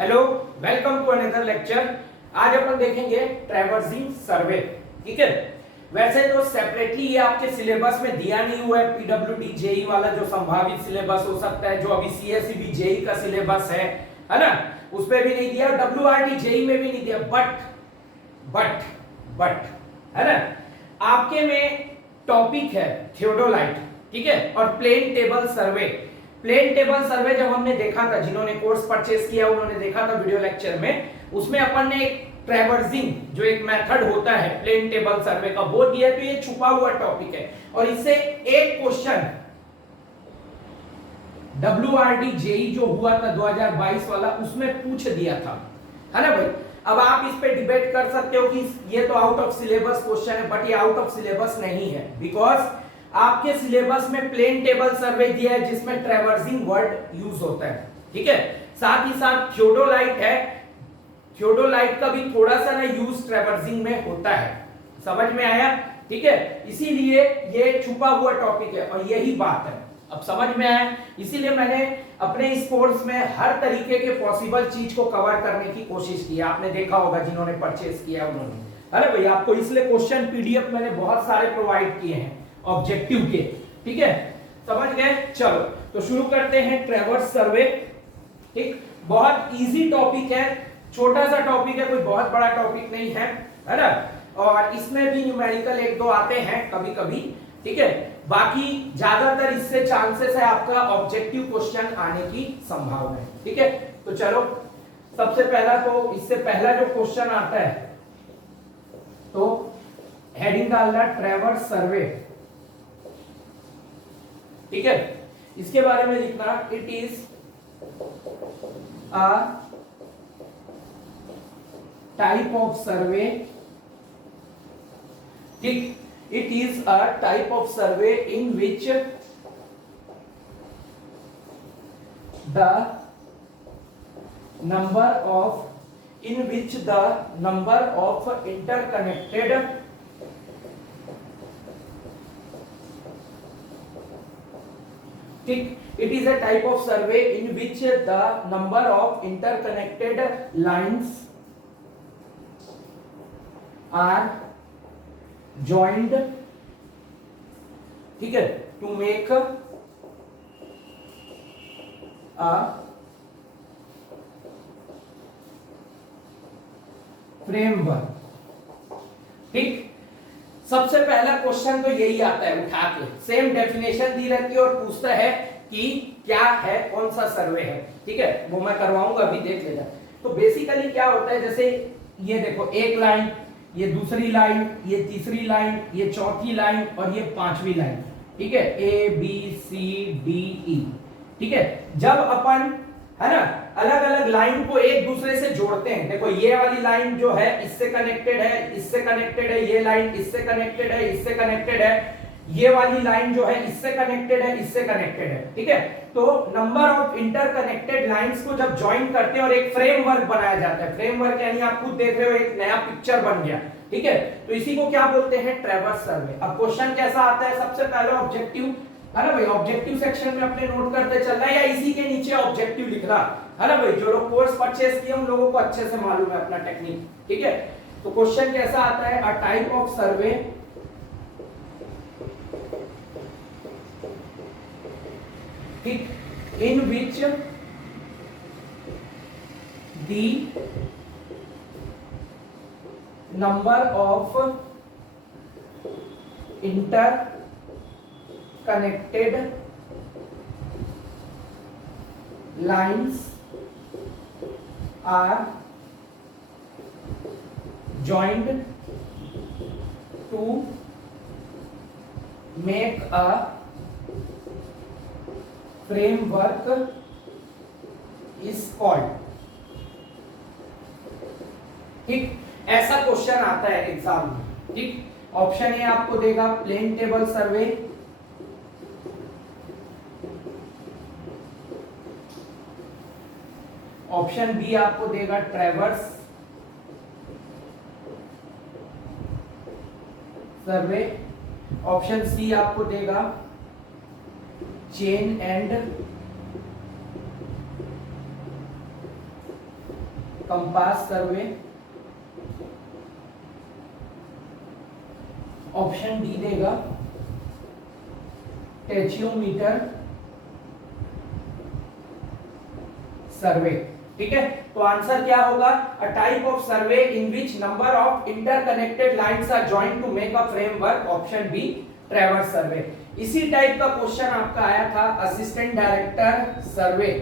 Hello, welcome to another lecture. आज अपन देखेंगे ट्रैवर्सिंग सर्वे। ठीक है, वैसे तो सेपरेटली ये आपके सिलेबस में दिया नहीं हुआ है। पीडब्ल्यूडी जेई वाला जो संभावित सिलेबस हो सकता है, जो अभी सीएसईबी जेई का सिलेबस है ना, उस पे भी नहीं दिया, डब्ल्यूआरटी जेई में भी नहीं दिया। बट है ना, आपके में टॉपिक है थियोडोलाइट, ठीक है, और plane table survey. Plane table survey जब हमने देखा था, जिन्होंने कोर्स परचेस किया उन्होंने देखा था वीडियो लेक्चर में, उसमें अपन ने एक ट्रैवर्सिंग जो एक मेथड होता है प्लेन टेबल सर्वे का, वो दिया। तो ये छुपा हुआ टॉपिक है और इससे एक क्वेश्चन डब्ल्यूआरडी जेई जो हुआ था 2022 वाला, उसमें पूछ दिया था, है ना भाई। अब आप इस पे डिबेट कर सकते हो कि ये तो आउट ऑफ सिलेबस क्वेश्चन है, बट ये आउट ऑफ सिलेबस नहीं है, बिकॉज आपके सिलेबस में प्लेन टेबल सर्वे दिया है जिसमें ट्रैवर्सिंग वर्ड यूज होता है। ठीक है, साथ ही साथ थियोडोलाइट है, थियोडोलाइट का भी थोड़ा सा ना यूज ट्रैवर्सिंग में होता है। समझ में आया? ठीक है, इसीलिए ये छुपा हुआ टॉपिक है और यही बात है। अब समझ में आया? इसीलिए मैंने अपने इस कोर्स में हर तरीके के पॉसिबल चीज को कवर करने की कोशिश की। आपने देखा होगा जिन्होंने परचेस किया उन्होंने, अरे भाई आपको इसलिए क्वेश्चन पीडीएफ मैंने बहुत सारे प्रोवाइड किए हैं ऑब्जेक्टिव के। ठीक है, समझ गए? चलो तो शुरू करते हैं ट्रैवर्स सर्वे। ठीक, बहुत इजी टॉपिक है, छोटा सा टॉपिक है, कोई बहुत बड़ा टॉपिक नहीं है ना। और इसमें भी न्यूमेरिकल एक दो आते हैं कभी कभी, ठीक है। बाकी ज्यादातर इससे चांसेस है आपका ऑब्जेक्टिव क्वेश्चन आने की संभावना है। ठीक है, तो चलो सबसे पहला, तो इससे पहला जो क्वेश्चन आता है, तो हेडिंग डालना ट्रैवर्स सर्वे। ठीक है, इसके बारे में लिखना it is a type of सर्वे। ठीक, it is a type of survey in which the number of interconnected ठीक, it is a type of survey in which the number of interconnected lines are joined, ठीक है, to make a framework। ठीक, सबसे पहला question तो यही आता है उठा के, सेम डेफिनेशन दी रहती है और पूछता है कि क्या है, कौन सा सर्वे है। ठीक है, वो मैं करवाऊंगा, अभी देख लेना। तो बेसिकली क्या होता है, जैसे ये देखो, एक लाइन, ये दूसरी लाइन, ये तीसरी लाइन, ये चौथी लाइन और ये पांचवी लाइन। ठीक है, A B C D E. ठीक है, जब अपन, है ना, अलग अलग लाइन को एक दूसरे से जोड़ते हैं, देखो ये वाली लाइन जो है इससे कनेक्टेड है, इससे कनेक्टेड है, ये लाइन इससे कनेक्टेड है, इससे कनेक्टेड है, ये वाली लाइन जो है इससे कनेक्टेड है, इससे कनेक्टेड है। ठीक है, तो नंबर ऑफ इंटरकनेक्टेड लाइंस को जब ज्वाइन करते हैं और एक फ्रेमवर्क बनाया जाता है, फ्रेमवर्क यानी आप खुद देख रहे हो एक नया पिक्चर बन गया। ठीक है, तो इसी को क्या बोलते हैं, ट्रैवर्स सर्वे। अब क्वेश्चन कैसा आता है, सबसे पहले ऑब्जेक्टिव, है ना भाई, ऑब्जेक्टिव सेक्शन में अपने नोट करते चलना है या इसी के नीचे ऑब्जेक्टिव लिखना, है ना भाई। जो लोग कोर्स परचेस किए उन लोगों को अच्छे से मालूम है अपना टेक्निक। ठीक है, तो क्वेश्चन कैसा आता है, अ टाइप ऑफ सर्वे ठीक, in which the number of interconnected lines are joined to make a framework is called. ठीक, ऐसा क्वेश्चन आता है एग्जाम में। ठीक, ऑप्शन ए आपको देगा plane table survey, option B आपको देगा ट्रैवर्स सर्वे, ऑप्शन सी आपको देगा chain and compass survey, option D देगा टेचियोमीटर सर्वे। ठीक है, तो आंसर क्या होगा? A type of survey in which number of interconnected lines are joined to make a framework, option B traverse survey. इसी type का क्वेश्चन आपका आया था असिस्टेंट डायरेक्टर सर्वे,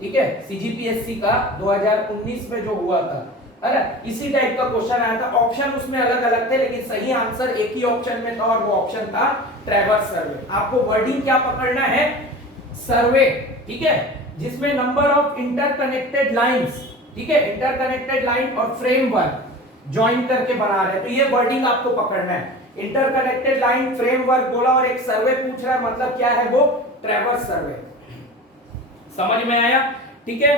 ठीक है, सीजीपीएससी का 2019 में जो हुआ था, है ना, इसी टाइप का क्वेश्चन आया था। ऑप्शन उसमें अलग अलग थे लेकिन सही आंसर एक ही ऑप्शन में था और वो ऑप्शन था ट्रैवर्स सर्वे। आपको वर्डिंग क्या पकड़ना है? सर्वे, ठीक है, जिसमें नंबर ऑफ इंटरकनेक्टेड लाइंस, ठीक है, इंटरकनेक्टेड लाइन और फ्रेमवर्क ज्वाइन करके बना रहे हैं, तो ये वर्डिंग आपको पकड़ना है। इंटरकनेक्टेड लाइन, फ्रेमवर्क बोला और एक सर्वे पूछ रहा है, मतलब क्या है वो? ट्रैवर्स सर्वे। समझ में आया? ठीक है,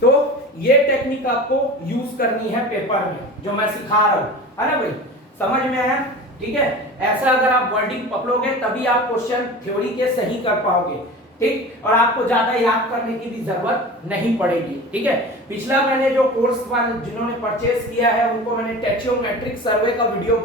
तो ये टेक्निक आपको यूज करनी है पेपर में जो मैं सिखा रहा हूं, है ना भाई? समझ में आया? ठीक है, ऐसा अगर आप वर्डिंग पकड़ोगे तभी आप क्वेश्चन थ्योरी के सही कर पाओगे, ठीक, और आपको ज्यादा याद करने की भी जरूरत नहीं पड़ेगी। ठीक है, पिछला मैंने जो कोर्स जिन्होंने परचेस किया है उनको मैंने टेचियोमेट्रिक सर्वे का वीडियो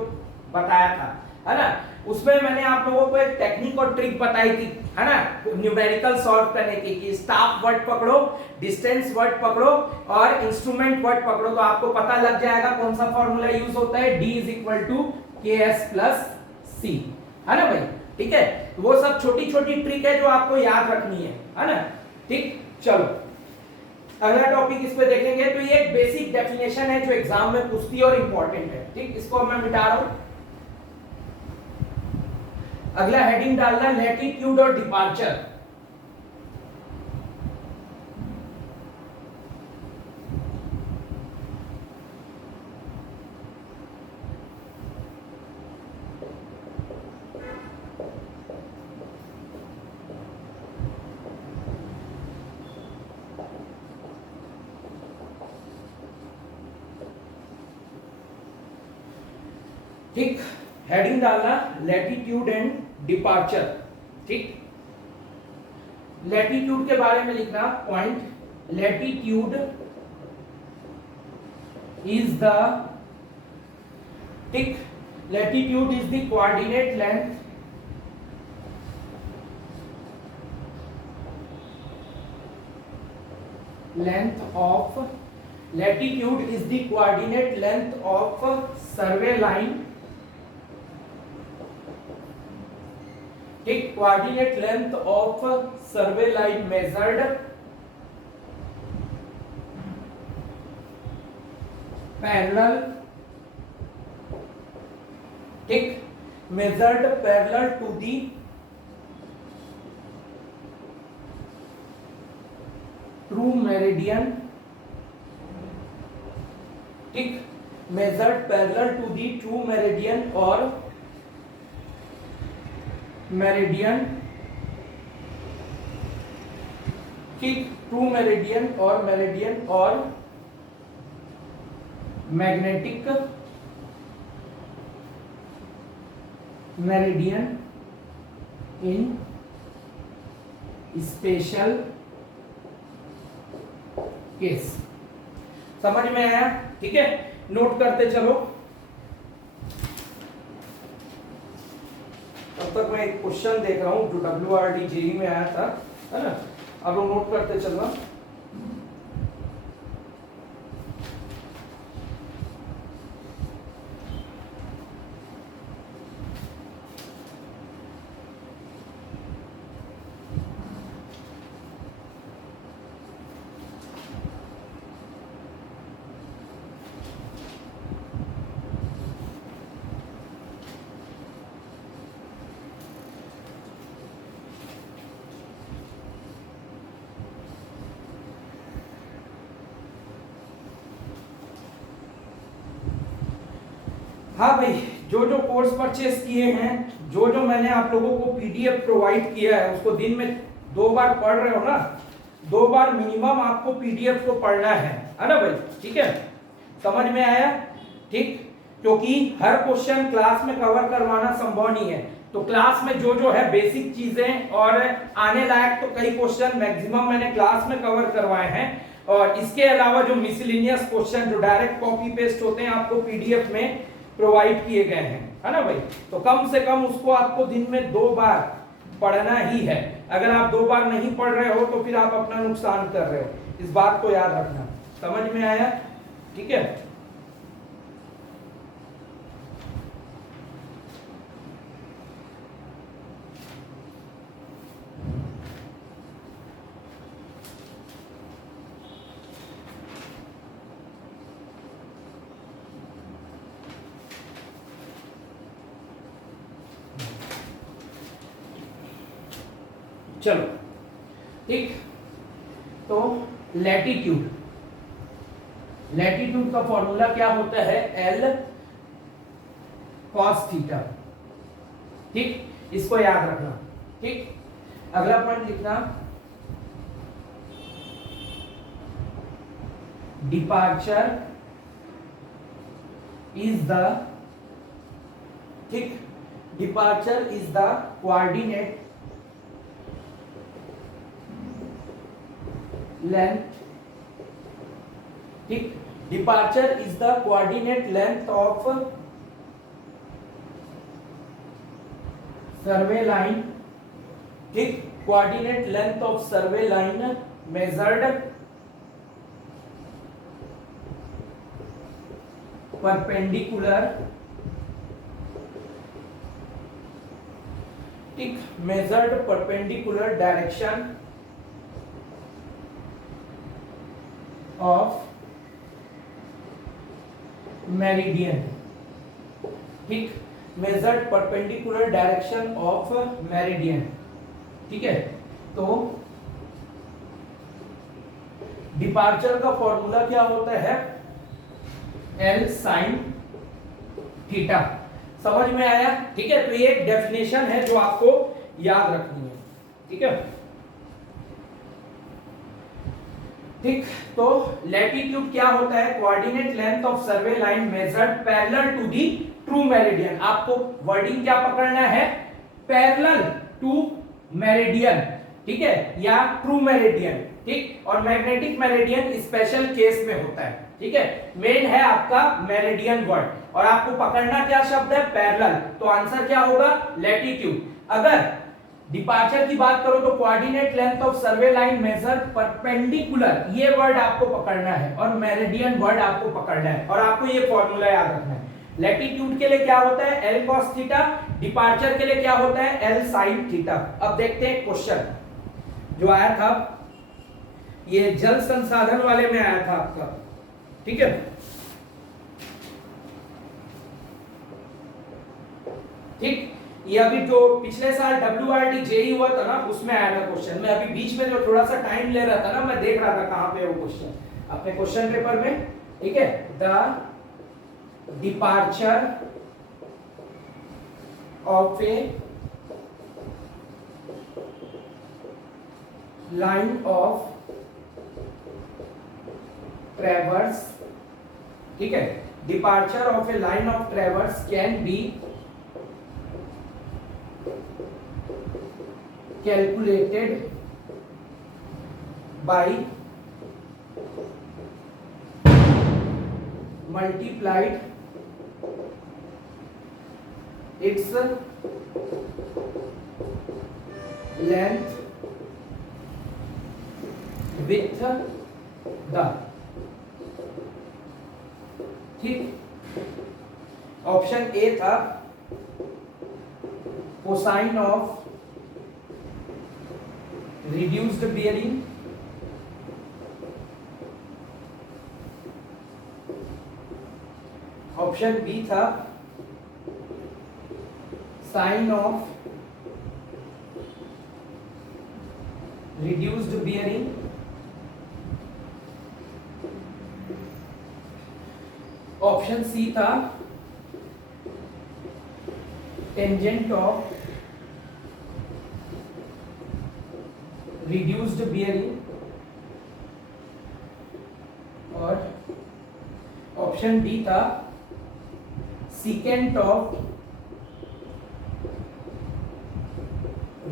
बताया था, है ना, उसमें मैंने आप लोगों को एक टेक्निक और ट्रिक बताई थी, है ना, न्यूमेरिकल सॉल्व करने की, कि स्टाफ वर्ड पकड़ो, डिस्टेंस वर्ड पकड़ो और इंस्ट्रूमेंट वर्ड पकड़ो, तो आपको पता लग जाएगा कौन सा फॉर्मूला यूज होता है, D = KS+C, है ना भाई? ठीक है, वो सब छोटी छोटी ट्रिक है जो आपको याद रखनी है ना? ठीक, चलो अगला टॉपिक इस पे देखेंगे। तो ये एक बेसिक डेफिनेशन है जो एग्जाम में पूछती है और इंपॉर्टेंट है, ठीक, इसको मैं मिटा रहा हूं। अगला हेडिंग डालना लैटिट्यूड और डिपार्चर। ठीक, हेडिंग डालना लैटिट्यूड एंड डिपार्चर। ठीक, लैटिट्यूड के बारे में लिखना पॉइंट, लैटिट्यूड इज द, ठीक, latitude is the coordinate length of, latitude is the coordinate length of survey line, ठीक, coordinate length of survey line measured parallel, ठीक, measured parallel to the true meridian, ठीक, measured parallel to the true meridian और meridian, ठीक, true meridian और meridian और magnetic meridian इन special case. समझ में आया? ठीक है, नोट करते चलो। तब तक मैं एक क्वेश्चन देख रहा हूं जो WRD जेई में आया था, है ना, अब लोग नोट करते चलना। हाँ भाई, जो जो कोर्स परचेस किए हैं, जो जो मैंने आप लोगों को PDF प्रोवाइड किया है उसको दिन में 2 बार पढ़ रहे हो ना, 2 बार मिनिमम आपको PDF को पढ़ना है ना भाई? ठीक है, समझ में आया? ठीक, क्योंकि हर क्वेश्चन क्लास में कवर करवाना संभव नहीं है, तो क्लास में जो जो है बेसिक चीजें और आने लायक तो कई क्वेश्चन मैक्सिमम मैंने क्लास में कवर करवाए हैं, और इसके अलावा जो मिसलिनियस क्वेश्चन जो डायरेक्ट कॉपी पेस्ट होते हैं आपको पीडीएफ में प्रोवाइड किए गए हैं, है ना भाई। तो कम से कम उसको आपको दिन में 2 बार पढ़ना ही है। अगर आप 2 बार नहीं पढ़ रहे हो तो फिर आप अपना नुकसान कर रहे हो, इस बात को याद रखना। समझ में आया? ठीक है। चलो ठीक, तो लैटिट्यूड, लैटिट्यूड का फॉर्मूला क्या होता है? L cos थीटा। ठीक, इसको याद रखना। ठीक, अगला पॉइंट लिखना, डिपार्चर इज द, ठीक, departure is the coordinate length, ठीक, departure is the coordinate length of survey line, ठीक, coordinate length of survey line measured perpendicular, ठीक, measured perpendicular direction of meridian, ठीक, measured perpendicular direction of meridian. ठीक है, तो departure का formula क्या होता है? L sin theta. समझ में आया? ठीक है, तो ये एक डेफिनेशन है जो आपको याद रखनी है। ठीक है, ठीक, तो लैटिट्यूड क्या होता है? Coordinate length of survey line measured parallel to the true meridian. आपको वर्डिंग क्या पकड़ना है? पैरेलल टू मेरिडियन, ठीक है, या ट्रू मेरिडियन। ठीक, और मैग्नेटिक मेरिडियन स्पेशल केस में होता है। ठीक है, मेन है आपका मेरिडियन वर्ड और आपको पकड़ना क्या शब्द है? पैरेलल। तो आंसर क्या होगा? लैटिट्यूड। अगर डिपार्चर की बात करो तो coordinate length of survey line measure perpendicular, ये वर्ड आपको पकड़ना है, और मेरिडियन वर्ड आपको पकड़ना है, और आपको ये फॉर्मूला याद रखना है। लैटिट्यूड के लिए क्या होता है? L cos theta. डिपार्चर के लिए क्या होता है? L sin theta. अब देखते हैं क्वेश्चन जो आया था, ये जल संसाधन वाले में आया था आपका। ठीक है, ठीक, ये अभी जो पिछले साल WRT JEE हुआ था ना, उसमें आया था क्वेश्चन। मैं अभी बीच में जो थोड़ा सा टाइम ले रहा था ना, मैं देख रहा था कहां पे है वो क्वेश्चन अपने क्वेश्चन पेपर में। ठीक है, the departure of a line of traverse, ठीक है, departure of a line of traverse can be calculated by multiplied its length with the, ठीक, ऑप्शन ए था cosine of reduced bearing, option B था sine of reduced bearing, option C था tangent of reduced bearing, और option D था secant of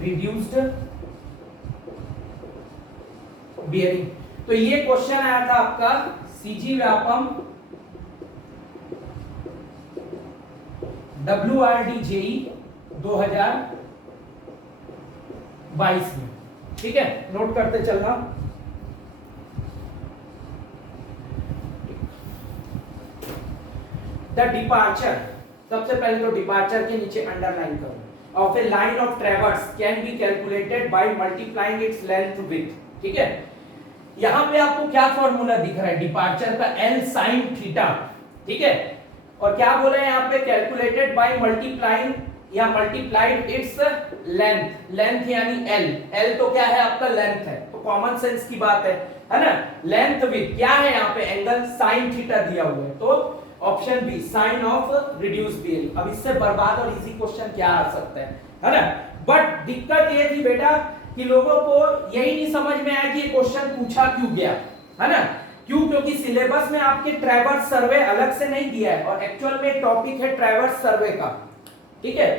reduced bearing। तो ये question आया था आपका सीजी व्यापम WRD जेई 2022 में। ठीक है, नोट करते चलना। द डिपार्चर, सबसे पहले तो डिपार्चर के नीचे अंडरलाइन करो, of a line of traverse can be calculated by multiplying its length with. ठीक है, यहां पे आपको क्या फॉर्मूला दिख रहा है डिपार्चर का, L sin थीटा। ठीक है, और क्या बोला है यहाँ पे, कैलकुलेटेड बाय मल्टीप्लाइंग या मल्टीप्लाइड इट्स लेंथ, लेंथ यानी L, L तो क्या है आपका लेंथ है, तो कॉमन सेंस की बात है ना। लेंथ विथ क्या है यहाँ पे, एंगल sin थीटा दिया हुआ है, तो option B sine of reduce BL. अब इससे बर्बाद और इजी क्वेश्चन क्या आ सकता है ना। बट दिक्कत ये थी बेटा कि लोगों को यही नहीं समझ में आया कि ये क्वेश्चन पूछा क्यों गया, है ना। क्यों, क्योंकि सिलेबस में आपके ट्रैवर्स सर्वे अलग से नहीं दिया है और एक्चुअल में टॉपिक है ट्रैवर्स सर्वे का। ठीक है,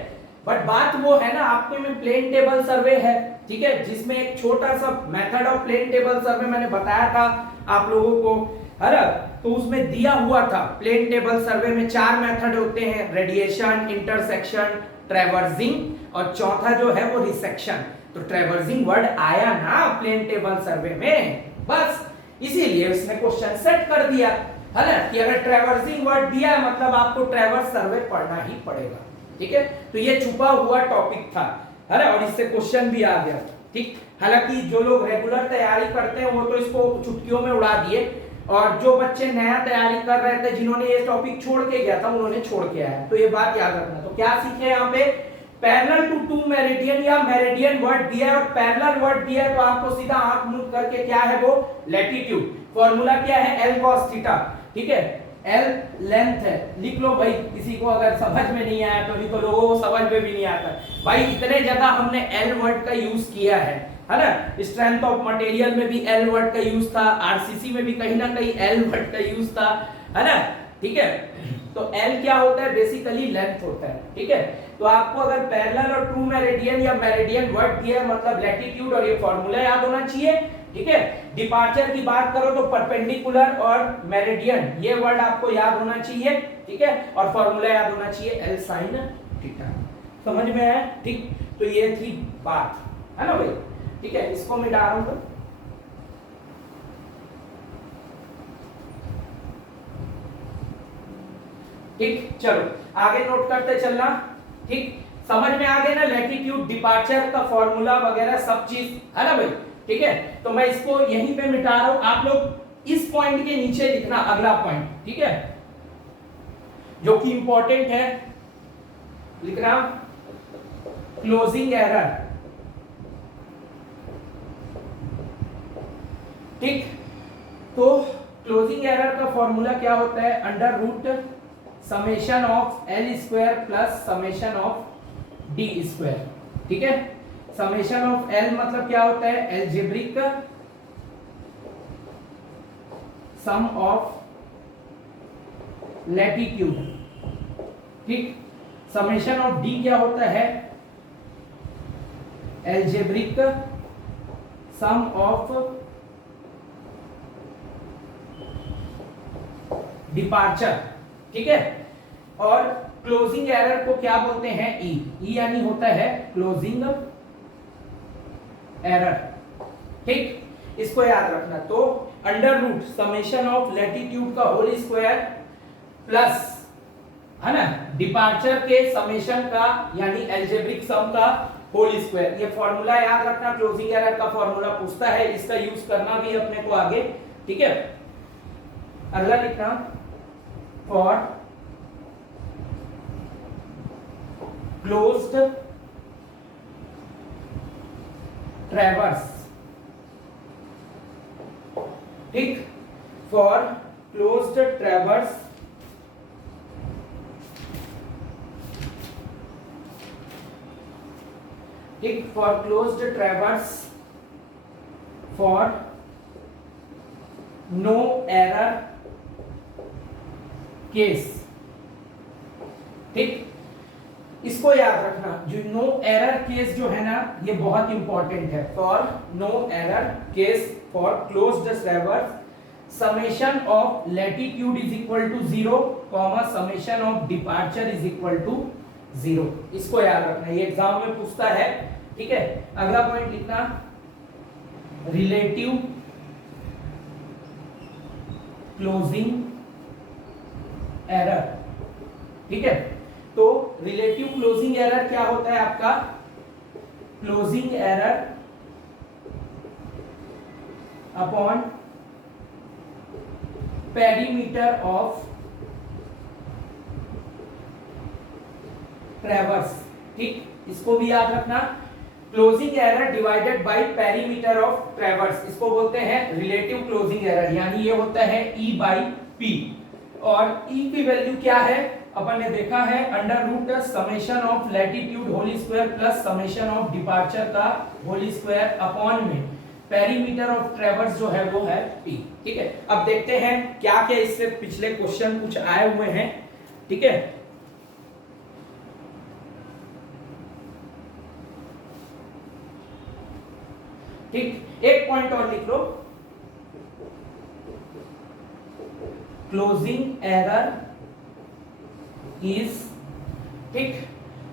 बट बात वो है ना, आपके में प्लेन टेबल सर्वे है। ठीक है, जिसमें एक छोटा सा method of plane table survey मैंने बताया था आप लोगों को, है ना। तो उसमें दिया हुआ था प्लेन टेबल सर्वे में 4 मेथड होते हैं, रेडिएशन, इंटरसेक्शन, ट्रैवर्सिंग और चौथा जो है वो रिसेक्शन। तो ट्रैवर्सिंग वर्ड आया ना प्लेन टेबल सर्वे में, बस इसीलिए उसने क्वेश्चन सेट कर दिया, है ना, कि अगर ट्रैवर्सिंग वर्ड दिया है मतलब आपको ट्रैवर्स सर्वे पढ़ना ही पड़ेगा। ठीक है, तो ये छुपा हुआ टॉपिक था, है ना, और इससे क्वेश्चन भी आ गया। ठीक, हालांकि जो लोग रेगुलर तैयारी करते हैं वो तो इसको चुटकियों में उड़ा दिए, और जो बच्चे नया तैयारी कर रहे थे जिन्होंने ये टॉपिक छोड़ के गया था उन्होंने छोड़ के आया। तो ये बात याद रखना। तो क्या सीखे यहाँ पे, पैरेलल टू टू मेरिडियन या मेरिडियन वर्ड दिया है और पैरेलल वर्ड दिया है, तो आपको सीधा आंख मूंद करके क्या है वो लैटिट्यूड, फॉर्मूला क्या है L cos थीटा। ठीक है, L लेंथ है, लिख लो भाई, किसी को अगर समझ में नहीं आया तो, नहीं तो लोगों को समझ में भी नहीं आता भाई। इतने जगह हमने L वर्ड का यूज किया है ना। स्ट्रेंथ ऑफ मटेरियल में भी L वर्ड का यूज था, आरसीसी में भी कहीं ना कहीं L वर्ड का यूज था, है ना। ठीक है, तो L क्या होता है, बेसिकली लेंथ होता है। ठीक है, तो आपको अगर पैरेलल और ट्रू मेरिडियन या मेरिडियन वर्ड दिया मतलब लैटिट्यूड और ये फॉर्मूला याद होना चाहिए। ठीक है, डिपार्चर की बात करो तो परपेंडिकुलर और मेरिडियन ये वर्ड आपको याद होना चाहिए। ठीक है, और फॉर्मूला याद होना चाहिए L sin थीटा। समझ में आया। ठीक, तो ये थी बात, है ना भाई। ठीक है, इसको मिटा रहा हूं। ठीक, चलो आगे नोट करते चलना। ठीक, समझ में आ गया ना, लैटिट्यूड, डिपार्चर का फॉर्मूला वगैरह सब चीज, है ना भाई। ठीक है, तो मैं इसको यहीं पे मिटा रहा हूं, आप लोग इस पॉइंट के नीचे लिखना अगला पॉइंट। ठीक है, जो कि इंपॉर्टेंट है, लिखना क्लोजिंग एरर। ठीक, तो क्लोजिंग एरर का फॉर्मूला क्या होता है, under root summation of L square plus summation of D square. ठीक है, समेशन ऑफ L मतलब क्या होता है, एल्जेब्रिक सम ऑफ लैटिट्यूड। ठीक, समेशन ऑफ D क्या होता है, एल्जेब्रिक सम ऑफ डिपार्चर। ठीक है, और क्लोजिंग एरर को क्या बोलते हैं, E यानी होता है क्लोजिंग एरर। ठीक, इसको याद रखना। तो under root summation of latitude का होल स्क्वायर प्लस, है ना, डिपार्चर के समेशन का यानी एल्जेब्रिक सम का होल स्क्वायर। ये फॉर्मूला याद रखना, क्लोजिंग एरर का फॉर्मूला पूछता है, इसका यूज करना भी अपने को आगे। ठीक है, अगला लिखना, फॉर क्लोज्ड ट्रैवर्स। ठीक, फॉर क्लोज्ड ट्रैवर्स ठीक, for closed traverse for no error case. ठीक, इसको याद रखना, जो नो एरर केस जो है ना ये बहुत इंपॉर्टेंट है। For no error case for closed traverse summation of latitude is equal to 0 comma summation of departure is equal to 0। इसको याद रखना, ये एग्जाम में पूछता है। ठीक है, अगला पॉइंट लिखना रिलेटिव क्लोजिंग एरर। ठीक है, तो रिलेटिव क्लोजिंग एरर क्या होता है आपका? Closing error upon perimeter of traverse. ठीक, इसको भी याद रखना, closing error divided by perimeter of traverse, इसको बोलते हैं रिलेटिव क्लोजिंग एरर, यानी ये होता है E बाई P। और E की वैल्यू क्या है अपन ने देखा है, under root summation of latitude whole square plus summation of departure का होल स्क्वायर अपॉन में पेरीमीटर ऑफ ट्रैवर्स जो है वो है P। ठीक है, अब देखते हैं क्या क्या इससे पिछले क्वेश्चन कुछ आए हुए हैं। ठीक है, ठीक, एक पॉइंट और लिख लो, क्लोजिंग एरर इज, ठीक,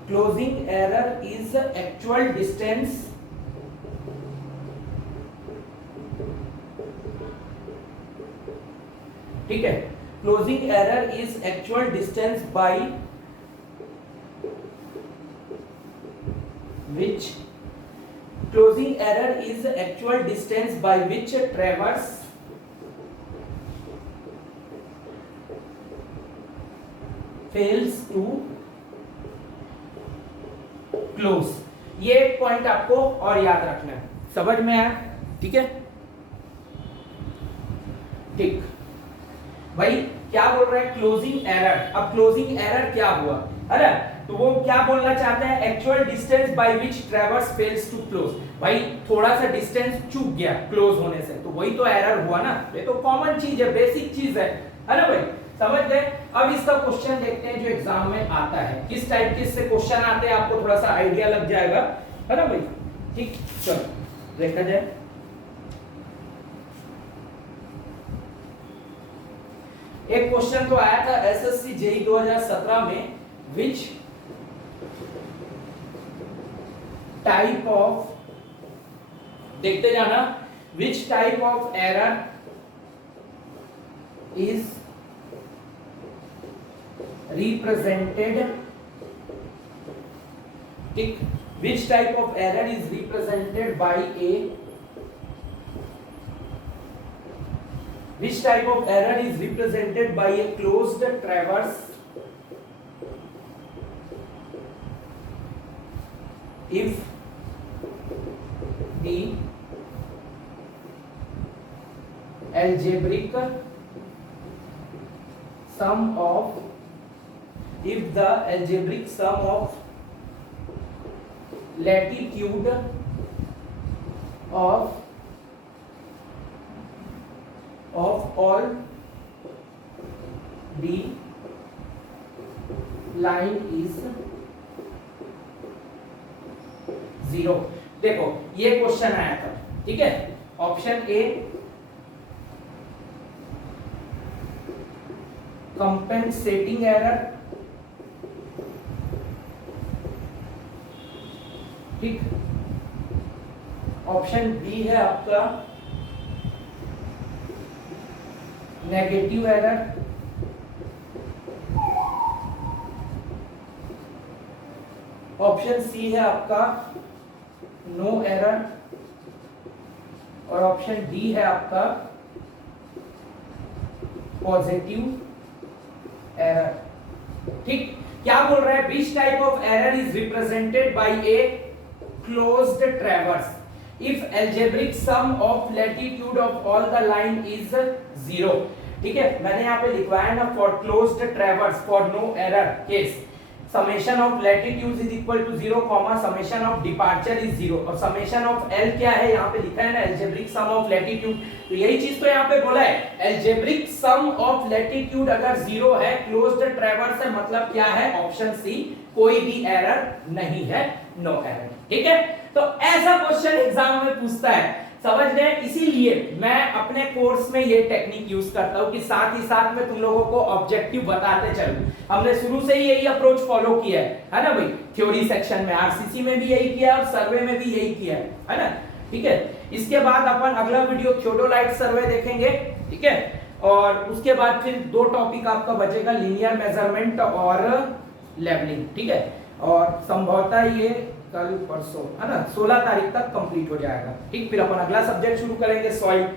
closing error is actual distance ठीक है, closing error is actual distance by which, closing error is actual distance by which traverse fails to close। ये एक पॉइंट आपको और याद रखना है, समझ में आया? ठीक है, ठीक भाई, क्या बोल रहा है? Closing error. अब क्लोजिंग एरर क्या हुआ? अरे तो वो क्या बोलना चाहता है? Actual distance by which traverse fails to close. भाई थोड़ा सा डिस्टेंस चूक गया क्लोज होने से, तो वही तो एरर हुआ ना। ये तो कॉमन चीज है, बेसिक चीज है ना भाई, समझ गए? अब इसका क्वेश्चन देखते हैं जो एग्जाम में आता है, किस टाइप के इससे क्वेश्चन आते हैं, आपको थोड़ा सा आइडिया लग जाएगा, है ना भाई? ठीक, चलो देखा जाए। एक क्वेश्चन तो आया था एसएससी जेईई 2017 में, विच टाइप ऑफ, देखते जाना, which type of error is represented, ठीक, which type of error is represented by a, which type of error is represented by a closed traverse if the algebraic sum of, if the algebraic sum of latitude of all the line is 0। देखो ये question आया था, ठीक है, option ए compensating error, ठीक, option B है आपका negative error, option C है आपका नो एरर, और ऑप्शन डी है आपका पॉजिटिव एरर। ठीक, क्या बोल रहा है? विच type of error is represented by a closed traverse if algebraic sum of latitude of all the line is 0। ठीक है, मैंने यहाँ पे लिखवाया ना, for closed traverse for no error case summation of latitude is equal to 0 comma summation of departure is 0 और summation of L क्या है यहाँ पे लिखा है ना अलजेब्रिक सम ऑफ लैटिट्यूड, तो यही चीज तो यहाँ पे बोला है अलजेब्रिक सम ऑफ लैटिट्यूड अगर 0 है क्लोज्ड ट्रैवर्स है, मतलब क्या है ऑप्शन सी, कोई भी एरर नहीं है, नो एरर। ठीक है, तो ऐसा क्वेश्चन एग्जाम में पूछता है, समझ गए। इसीलिए मैं अपने कोर्स में ये टेक्निक यूज करता हूं कि साथ ही साथ में तुम लोगों को ऑब्जेक्टिव बताते चलूं। हमने शुरू से ही यही अप्रोच फॉलो किया है ना भाई, थ्योरी सेक्शन में, आरसीसी में भी यही किया और सर्वे में भी यही किया है ना। ठीक है, इसके बाद अपन अगला वीडियो थियोडोलाइट सर्वे देखेंगे। ठीक है, और उसके बाद फिर दो टॉपिक आपका बचेगा, लीनियर मेजरमेंट और लेवलिंग। ठीक है, और संभवतः ये कल परसों है ना 16 तारीख तक कंप्लीट हो जाएगा। ठीक, फिर अपन अगला सब्जेक्ट शुरू करेंगे सॉइल,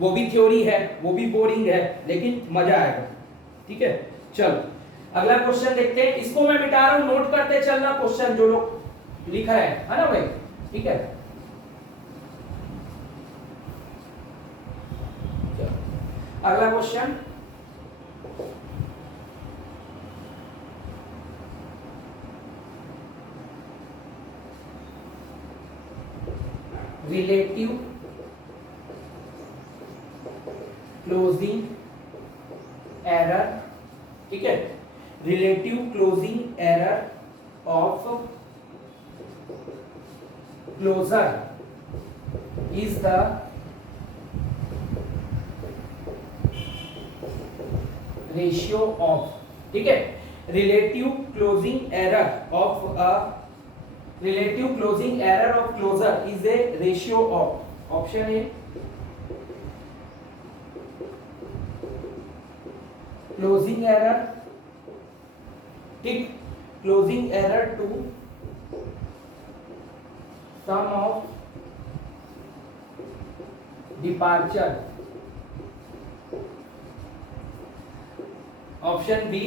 वो भी थ्योरी है, वो भी बोरिंग है, लेकिन मजा आएगा। ठीक है, चलो अगला क्वेश्चन देखते हैं, इसको मैं मिटा रहा हूं, नोट करते चलना क्वेश्चन जो लोग लिखा है ना भाई। ठीक है, अगला क्वेश्चन, रिलेटिव क्लोजिंग एरर। ठीक है, relative closing error of closure is the ratio of, ठीक है, relative closing error of a relative closing error of closure is a ratio of option A closing error, ठीक, closing error to sum of departure, option B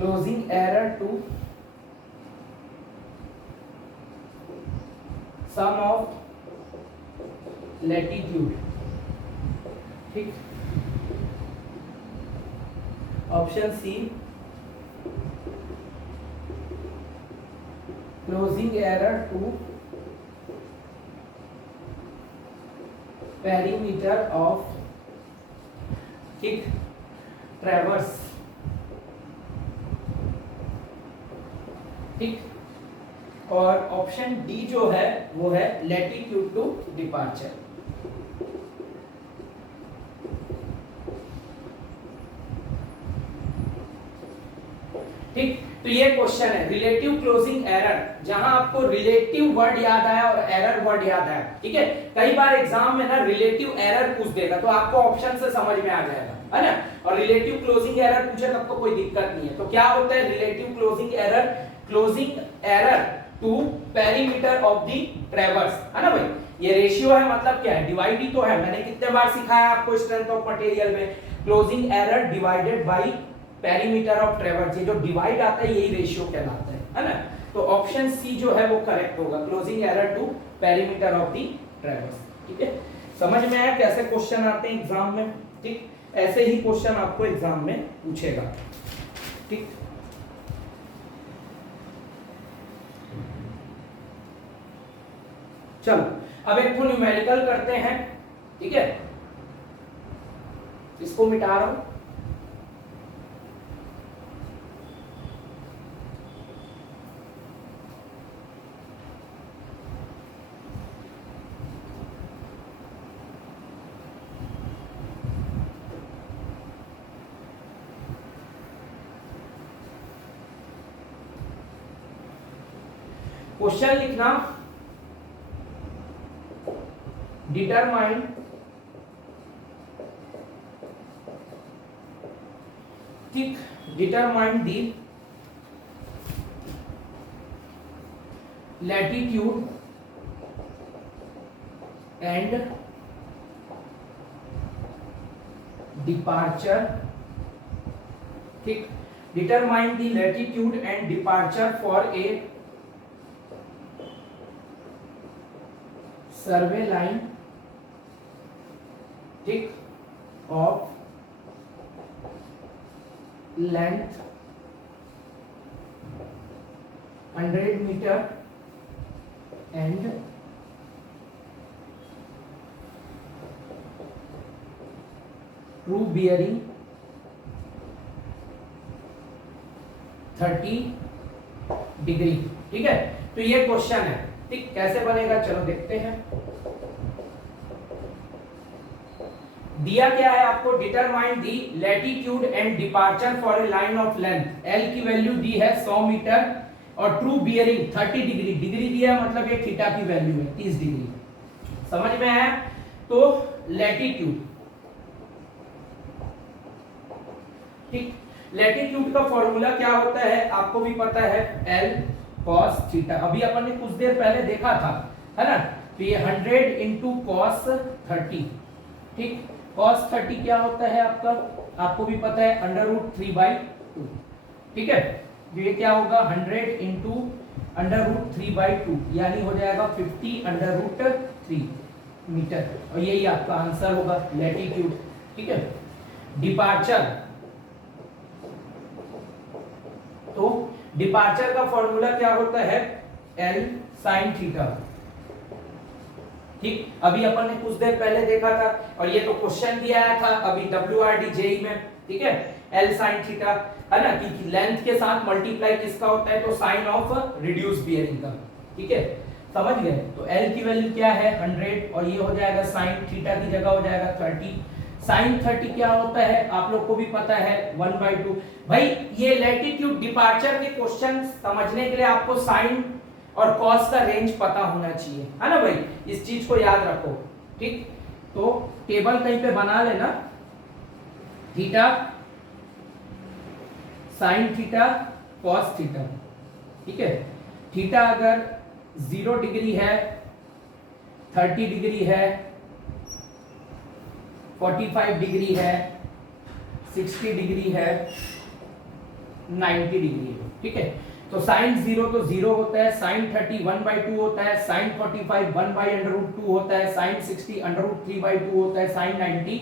closing error to sum of latitude। ठीक, option C closing error to perimeter of, ठीक, traverse। ठीक, और option D जो है वो है latitude to departure. ठीक, तो ये क्वेश्चन है रिलेटिव क्लोजिंग एरर, जहां आपको रिलेटिव वर्ड याद आया और एरर वर्ड याद आया। ठीक है, कई बार एग्जाम में ना रिलेटिव एरर पूछ देगा, तो आपको ऑप्शन से समझ में आ जाएगा, है ना। और रिलेटिव क्लोजिंग एरर पूछे तब तो कोई दिक्कत नहीं है। तो क्या होता है relative closing error, closing error to perimeter of the traverse, है ना भाई। ये रेशियो है, मतलब क्या है, डिवाइड ही तो है। मैंने कितने बार सिखाया आपको स्ट्रेंथ ऑफ मटेरियल में, closing error divided by perimeter of traverse, ये जो डिवाइड आता है यही रेशियो कहलाता है ना। तो ऑप्शन सी जो है वो करेक्ट होगा, closing error to perimeter of the traverse. ठीक है, समझ में आया कैसे क्वेश्चन आते हैं एग्जाम में। ठीक, ऐसे ही क्वेश्चन आपको एग्जाम में पूछेगा। ठीक, चलो अब एक तो न्यूमेरिकल करते हैं। ठीक है, इसको मिटा रहा हूं। क्वेश्चन लिखना, डिटरमाइन ठीक, determine the latitude and departure. ठीक, determine the latitude and departure for a survey line, ठीक, of length 100 metre and true bearing 30 degree. ठीक है, तो ये क्वेश्चन है। ठीक, कैसे बनेगा चलो देखते हैं। दिया क्या है आपको, determine the latitude and departure for A line of length. L की वैल्यू दी है 100 मीटर और ट्रू बियरिंग 30 डिग्री। डिग्री दिया है मतलब ये थीटा की वैल्यू है 30 डिग्री। समझ में आया? तो लैटिट्यूड, ठीक, लैटिट्यूड का फॉर्मूला क्या होता है आपको भी पता है, L cos थीटा। अभी अपन ने कुछ देर पहले देखा था, है ना? तो ये 100 इंटू cos 30। ठीक, cos 30 क्या होता है आपका, आपको भी पता है √3/2। ठीक है, तो ये क्या होगा 100 इंटू √3/2 यानी हो जाएगा 50√3 मीटर। और यही आपका आंसर होगा लैटिट्यूड। ठीक है, डिपार्चर, तो डिपार्चर का फॉर्मूला क्या होता है, L sin थीटा। ठीक, अभी अपन ने कुछ देर पहले देखा था और ये तो क्वेश्चन भी आया था अभी WRD जेई में। ठीक है, L sin थीटा, है ना, कि लेंथ के साथ मल्टीप्लाई किसका होता है, तो साइन ऑफ रिड्यूस बियरिंग का। ठीक है, समझ गए? तो L की वैल्यू क्या है 100 और ये हो जाएगा साइन थीटा की जगह हो जाएगा 30। साइन 30 क्या होता है आप लोग को भी पता है 1/2। भाई ये लैटिट्यूड डिपार्चर के क्वेश्चन समझने के लिए आपको साइन और कॉस का रेंज पता होना चाहिए, है ना भाई? इस चीज को याद रखो। ठीक, तो टेबल कहीं पे बना लेना, theta sine theta cos theta. ठीक है, थीटा अगर 0 डिग्री है, 30 डिग्री है, 45 डिग्री है, 60 डिग्री है, 90 डिग्री है। ठीक है, तो साइन 0 तो 0 होता है, साइन 30 1/2 होता है, साइन 45 1/√2 होता है, साइन 60 √3/2 होता है, साइन 90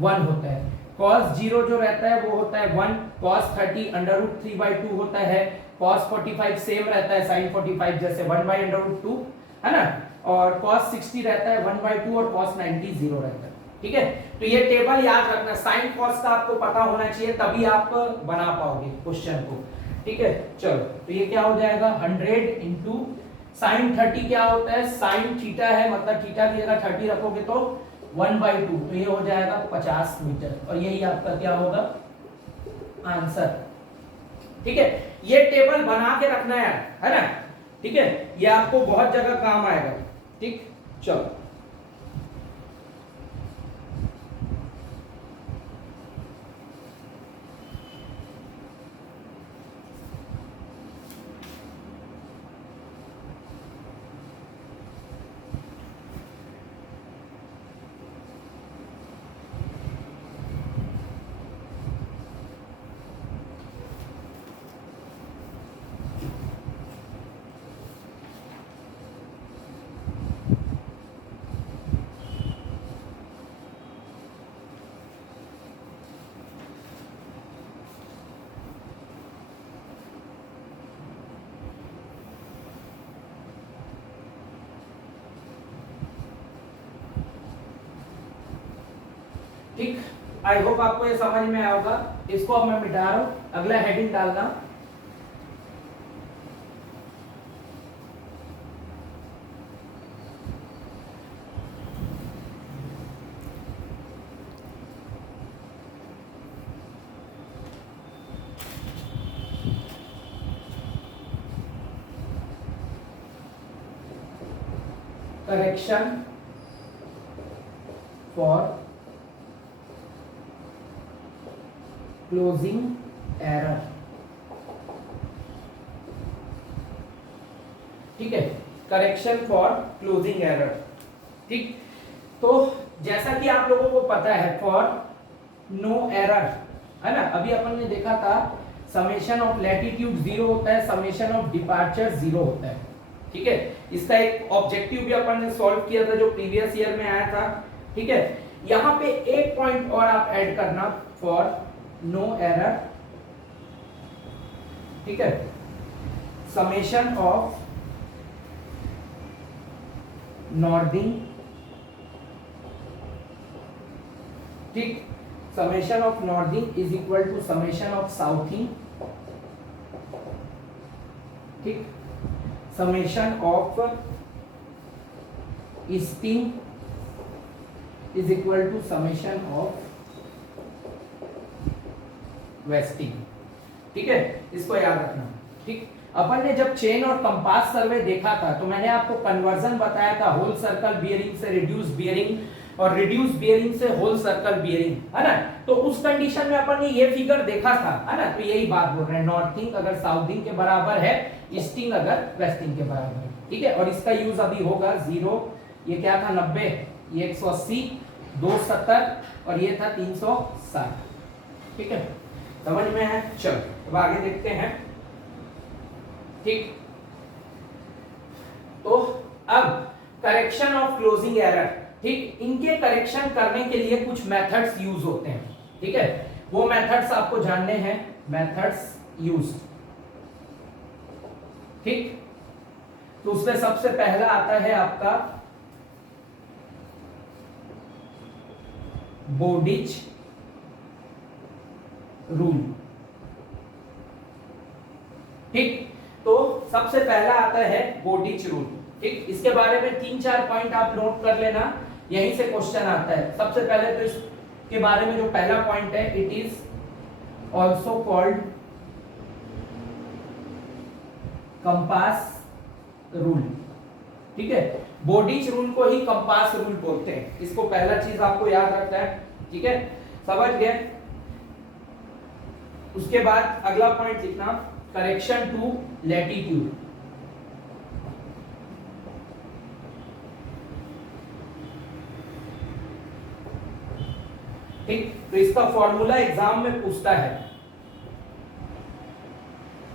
1 होता है। cos 0 जो रहता है वो होता है 1, cos 30 √3/2 होता है, cos 45 सेम रहता है साइन 45 जैसे 1/√2, है ना, और cos 60 रहता है 1/2 और cos 90 0 रहता है। ठीक है, तो ये टेबल याद रखना, साइन कॉस का आपको पता होना चाहिए तभी आप बना पाओगे क्वेश्चन को। ठीक है, चलो तो ये क्या हो जाएगा 100 इंटू साइन 30 क्या होता है, साइन थीटा है मतलब थीटा की जगह 30 रखोगे तो 1/2, तो ये हो जाएगा 50 मीटर और यही आपका क्या होगा आंसर। ठीक है, ये टेबल बना के रखना है ना? ठीक है, ये आपको बहुत जगह काम आएगा। ठीक, चलो ठीक, आई होप आपको ये समझ में आया होगा। इसको अब मैं मिटा रहा हूं, अगला हेडिंग डालना करेक्शन फॉर क्लोजिंग एरर। ठीक है, करेक्शन फॉर क्लोजिंग एरर। ठीक, तो जैसा कि आप लोगों को पता है फॉर नो एरर, है ना, अभी अपन ने देखा था समेशन ऑफ लैटिट्यूड 0 होता है, समेशन ऑफ डिपार्चर 0 होता है। ठीक है, इसका एक ऑब्जेक्टिव भी अपन ने सॉल्व किया था जो प्रीवियस ईयर में आया था। ठीक है, यहाँ पे एक पॉइंट और आप ऐड करना, फॉर नो एरर ठीक है, समेशन ऑफ नॉर्दिंग, ठीक, summation of northing is equal to summation of southing, ठीक, summation of easting is equal to summation of westing, ठीक है, इसको याद रखना। ठीक, अपन ने जब चेन और कंपास सर्वे देखा था तो मैंने आपको कन्वर्जन बताया था होल सर्कल बियरिंग से रिड्यूस बियरिंग और रिड्यूस बियरिंग से होल सर्कल बियरिंग, है ना। तो उस कंडीशन में अपन ने ये फिगर देखा था, है ना। तो यही बात बोल रहे हैं, नॉर्थिंग अगर साउथिंग के बराबर है, ईस्टिंग अगर वेस्टिंग के बराबर है, ठीक है। और इसका यूज अभी होगा 0, ये क्या था 90, ये 180, 270 और ये था 360, ठीक है, समझ में है। चलो अब आगे देखते हैं, ठीक। तो अब करेक्शन ऑफ क्लोजिंग एरर, ठीक, इनके करेक्शन करने के लिए कुछ मेथड्स यूज होते हैं, ठीक है। वो मेथड्स आपको जानने हैं, मेथड्स यूज्ड, ठीक। तो उसमें सबसे पहला आता है आपका बोडिच रूल, ठीक। तो सबसे पहला आता है बोडिच रूल, ठीक। इसके बारे में 3-4 पॉइंट आप नोट कर लेना, यहीं से क्वेश्चन आता है। सबसे पहले तो इसके बारे में जो पहला पॉइंट है, it is also called compass rule, ठीक है। बोडिच रूल को ही कंपास रूल बोलते हैं, इसको पहला चीज आपको याद रखना है, ठीक है, समझ गए। उसके बाद अगला पॉइंट लिखना, करेक्शन टू लैटिट्यूड, ठीक। तो इसका फॉर्मूला एग्जाम में पूछता है,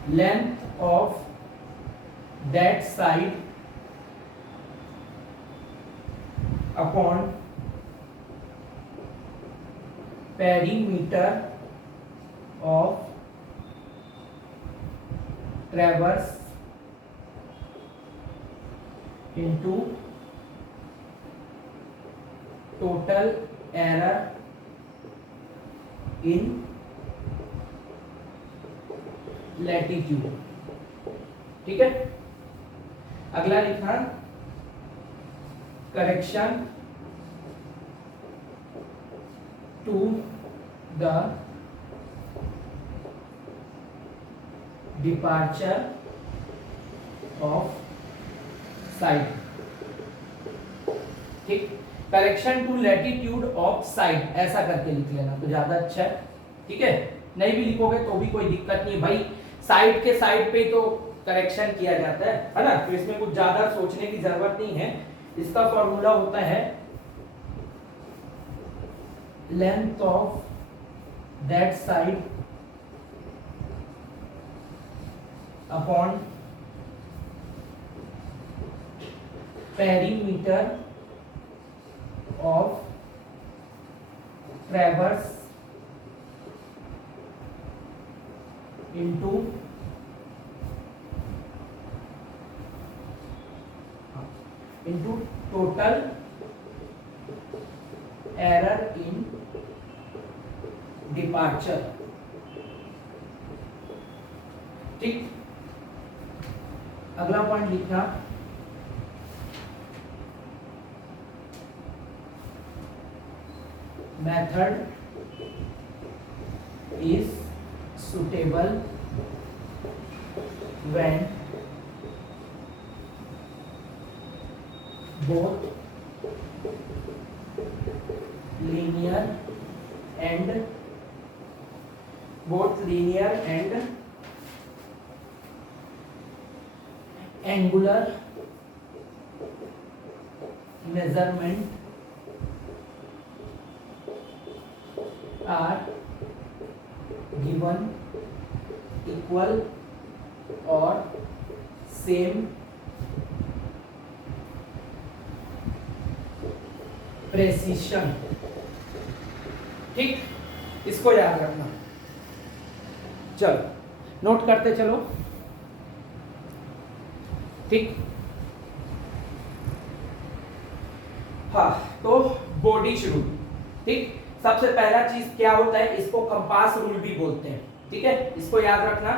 length of that side upon perimeter of traverse into total error in latitude, ठीक है। अगला लिखना, correction to the departure of side, ठीक। Correction to latitude of side ऐसा करके लिख लेना तो ज्यादा अच्छा है, ठीक है। नहीं भी लिखोगे तो भी कोई दिक्कत नहीं भाई, साइड के साइड पे तो करेक्शन किया जाता है ना। तो इसमें कुछ ज्यादा सोचने की जरूरत नहीं है। इसका फॉर्मूला होता है length of that side upon perimeter of ट्रेवर्स into total error in departure, ठीक। अगला पॉइंट लिखना, method is suitable when both linear and angular measurement are given equal or same precision, ठीक। इसको याद रखना। चलो नोट करते चलो, ठीक। हाँ, तो बोडिच रूल, ठीक। सबसे पहला चीज क्या होता है, इसको कंपास रूल भी बोलते हैं, ठीक है, इसको याद रखना,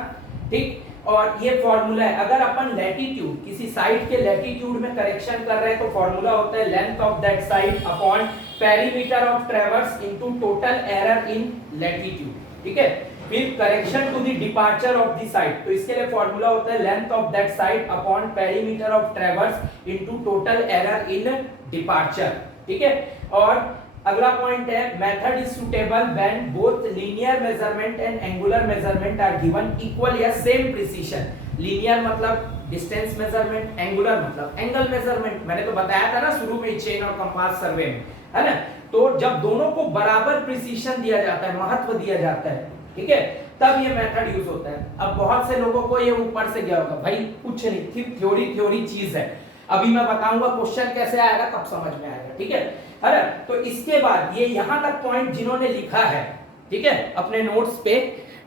ठीक। और ये फॉर्मूला है, अगर अपन लैटिट्यूड किसी साइड के लैटिट्यूड में करेक्शन कर रहे हैं तो फॉर्मूला होता है length of that side upon perimeter of traverse into total error in latitude, ठीक है। फिर correction to the departure of the side, तो इसके लिए फॉर्मूला होता है length of that side upon perimeter of traverse into total error in departure, ठीक है। और अगला पॉइंट है method is suitable when both linear measurement and angular measurement are given equal या सेम प्रिसीजन। लीनियर मतलब distance measurement, angular मतलब angle measurement. मैंने तो बताया था ना शुरू में चेन और कंपास सर्वे में, है ना। तो जब दोनों को बराबर प्रिसीजन दिया जाता है, महत्व दिया जाता है, ठीक है, तब ये मेथड यूज होता है। अब बहुत से लोगों को ये ऊपर से गया होगा, भाई कुछ नहीं, थ्योरी चीज है, अभी मैं बताऊंगा क्वेश्चन कैसे आएगा तब समझ में आएगा, ठीक है ना। तो इसके बाद ये यहां तक पॉइंट जिन्होंने लिखा है, ठीक है, अपने नोट्स पे,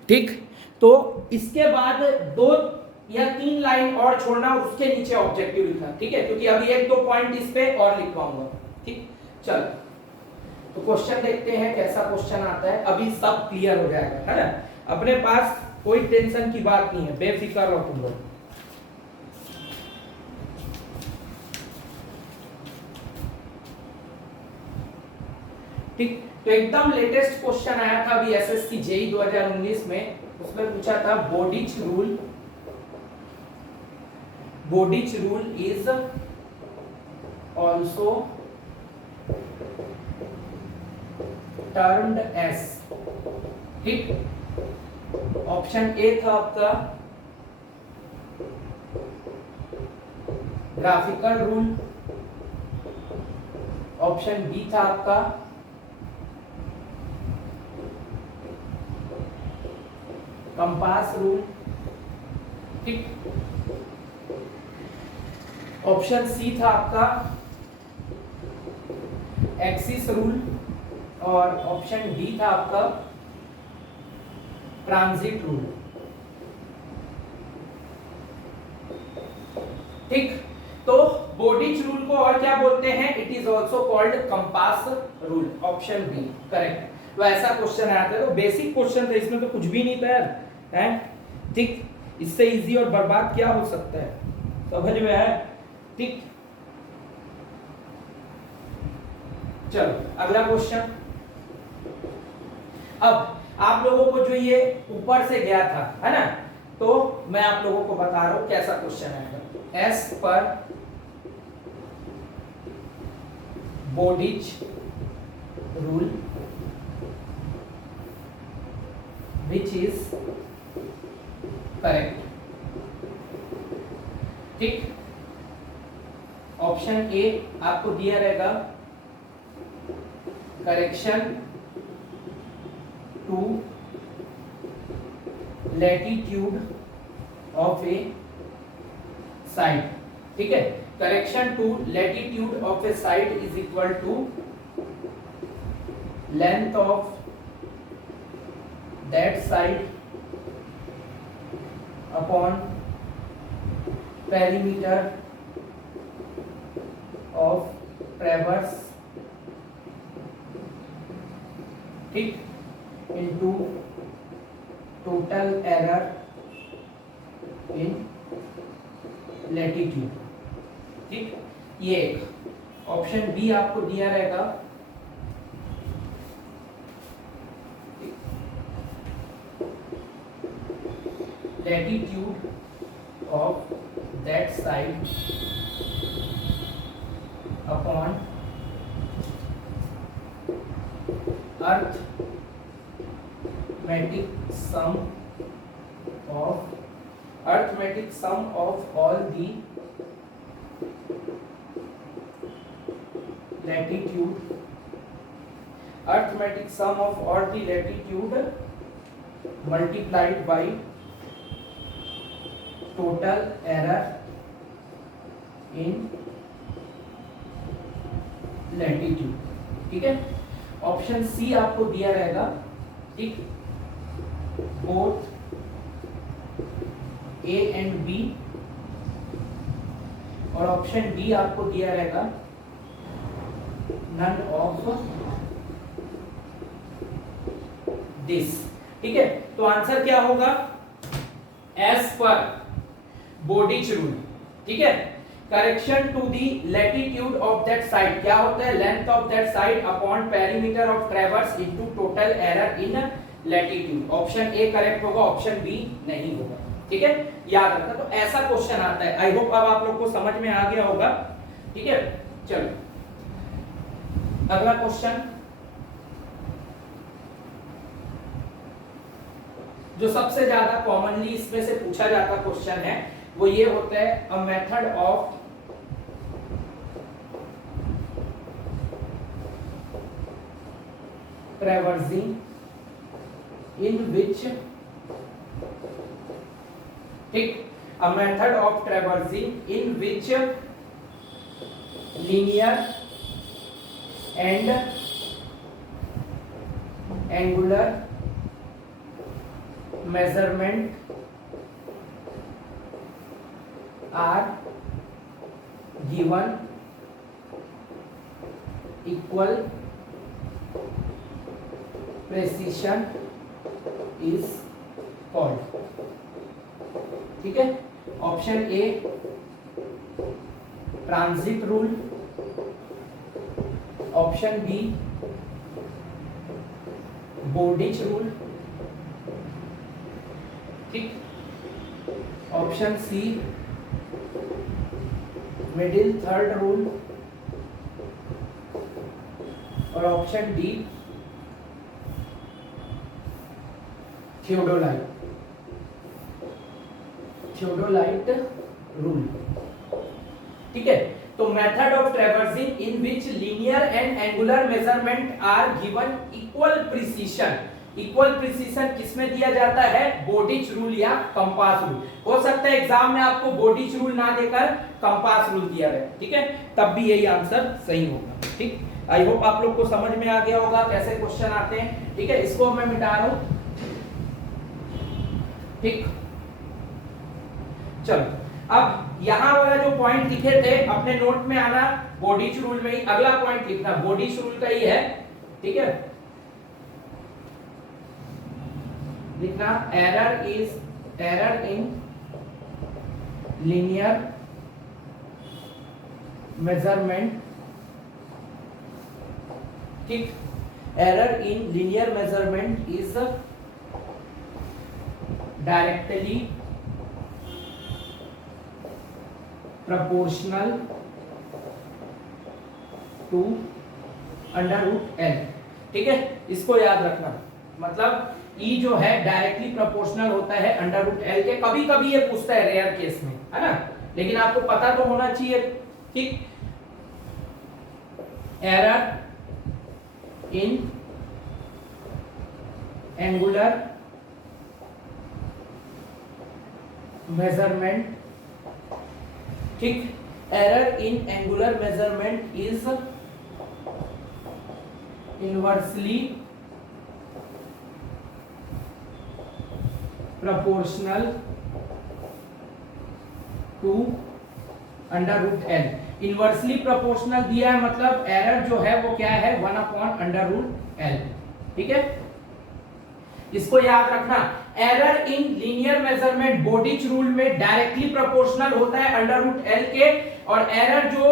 ठीक, तो इसके बाद 2 या 3 लाइन और छोड़ना और उसके नीचे ऑब्जेक्टिव लिखना, ठीक है, क्योंकि अभी 1-2 पॉइंट इस पे और लिखवाऊंगा, ठीक। चल तो क्वेश्चन देखते हैं कैसा क्वेश्चन आता है, अभी सब क्लियर हो जाएगा, है ना। अपने पास कोई टेंशन की बात नहीं है, बेफिक्र रहो तुम लोग। ठीक, तो एकदम लेटेस्ट क्वेश्चन आया था अभी एसएससी जेई 2019 में, उसमें पूछा था Bowditch rule is also termed as, ठीक। ऑप्शन ए था आपका ग्राफिकल रूल, ऑप्शन बी था आपका कंपास रूल, ठीक। ऑप्शन सी था आपका एक्सिस रूल और ऑप्शन डी था आपका ट्रांजिट रूल, ठीक। तो बोडिच रूल को और क्या बोलते हैं, it is also called compass rule, option B correct. तो ऐसा क्वेश्चन आया था, तो बेसिक क्वेश्चन था, इसमें तो कुछ भी नहीं था यार, है, ठीक। इससे इजी और बर्बाद क्या हो सकता है, समझ में आया, ठीक। चलो अगला क्वेश्चन। अब आप लोगों को जो ये ऊपर से गया था, है ना, तो मैं आप लोगों को बता रहा हूं कैसा क्वेश्चन आएगा। एस पर Bowditch rule which is correct, ठीक। ऑप्शन ए आपको दिया रहेगा correction to latitude of a side, ठीक है। Correction to latitude of a side is equal to length of that side upon perimeter of traverse, ठीक, into total error in latitude, ठीक। ये एक ऑप्शन बी आपको दिया रहेगा latitude of that side upon arithmetic sum of all the latitude, arithmetic sum of all the latitude multiplied by total error in latitude, ठीक है। Option C आपको दिया रहेगा, ठीक, बोथ ए एंड बी, और ऑप्शन डी आपको दिया रहेगा नन ऑफ दिस। ठीक है, तो आंसर क्या होगा? As per बोर्डिच rule. ठीक है, correction to the latitude of that side क्या होता है? Length of that side upon perimeter of traverse into total error in latitude. Option A correct होगा, ऑप्शन बी नहीं होगा। ठीक है, याद रखना। तो ऐसा क्वेश्चन आता है। आई होप अब आप लोग को समझ में आ गया होगा। ठीक है, चलो अगला क्वेश्चन जो सबसे ज्यादा कॉमनली इसमें से पूछा जाता क्वेश्चन है वो ये होता है, a method of traversing in विच, ठीक, a method of traversing in which linear and angular measurement are given equal precision is called। ठीक है, option A transit rule, option B Bowditch rule, ठीक, option C middle third rule, और option D theodolite rule. ठीक है, तो method of traversing in which linear and angular measurement are given equal precision. Equal precision किसमें दिया जाता है? Bowditch rule या कंपास रूल। हो सकता है एग्जाम में आपको बोर्डिच रूल ना देकर कंपास रूल दिया रहे। ठीक है, तब भी यही आंसर सही होगा। ठीक, आई होप आप लोग को समझ में आ गया होगा कैसे क्वेश्चन आते हैं। ठीक है, इसको मैं मिटा रहा हूं। ठीक, चलो अब यहां वाला जो पॉइंट लिखे थे अपने नोट में आना बोर्डिच रूल में ही, अगला पॉइंट लिखना बोर्डिच रूल का ही है। ठीक है, लिखना एरर इन लीनियर मेजरमेंट। ठीक, error in linear measurement is directly proportional to √L। ठीक है, इसको याद रखना। मतलब E जो है डायरेक्टली प्रोपोर्शनल होता है √L के। कभी कभी ये पूछता है रेयर केस में, है ना, लेकिन आपको पता तो होना चाहिए। ठीक, एरर इन एंगुलर मेजरमेंट, ठीक, error in angular measurement is inversely proportional to √L। Inversely proportional दिया है, मतलब एरर जो है वो क्या है? 1/√L। ठीक है, इसको याद रखना। Error in linear measurement Bowditch rule में डायरेक्टली प्रोपोर्शनल होता है √L के, और एरर जो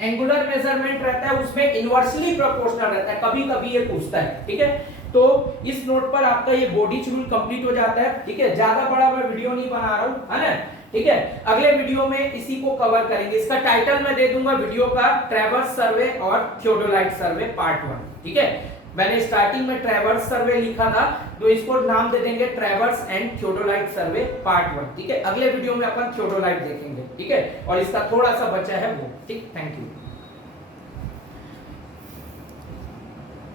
एंगुलर मेजरमेंट रहता है उसमें इनवर्सली प्रोपोर्शनल रहता है। कभी कभी ये पूछता है। ठीक है, तो इस नोट पर आपका ये बोर्डिच रूल कंप्लीट हो जाता है। ठीक है, ज्यादा बड़ा मैं वीडियो नहीं बना रहा हूं, है ना। ठीक है, अगले वीडियो में इसी को कवर करेंगे। इसका टाइटल मैं दे दूंगा वीडियो का, ट्रैवर्स सर्वे और थियोडोलाइट सर्वे पार्ट 1। ठीक है, मैंने स्टार्टिंग में ट्रैवर्स सर्वे लिखा था, तो इसको नाम दे देंगे traverse and theodolite survey part 1। ठीक है, अगले वीडियो में अपन थियोडोलाइट देखेंगे। ठीक है, और इसका थोड़ा सा बचा है वो। ठीक, थैंक यू।